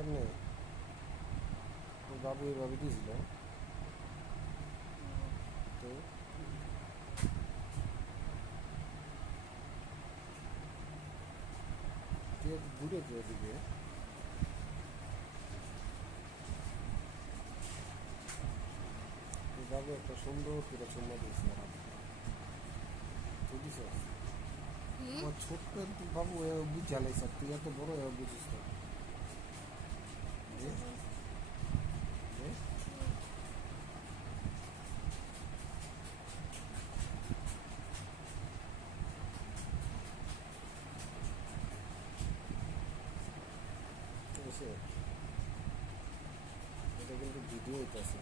এমনি ওর বাবু এভাবে দিয়েছিল তো তুই ঘুরে তো এদিকে তোর বাবু একটা সুন্দর করে চুম্মা দিয়েছিল তুই দিছ আমার ছোট্ট বাবু বুঝা লাগছে তুই এত বড় বুঝিস না যে যে ঠিক আছে এটা কিন্তু ভিডিও হইতেছে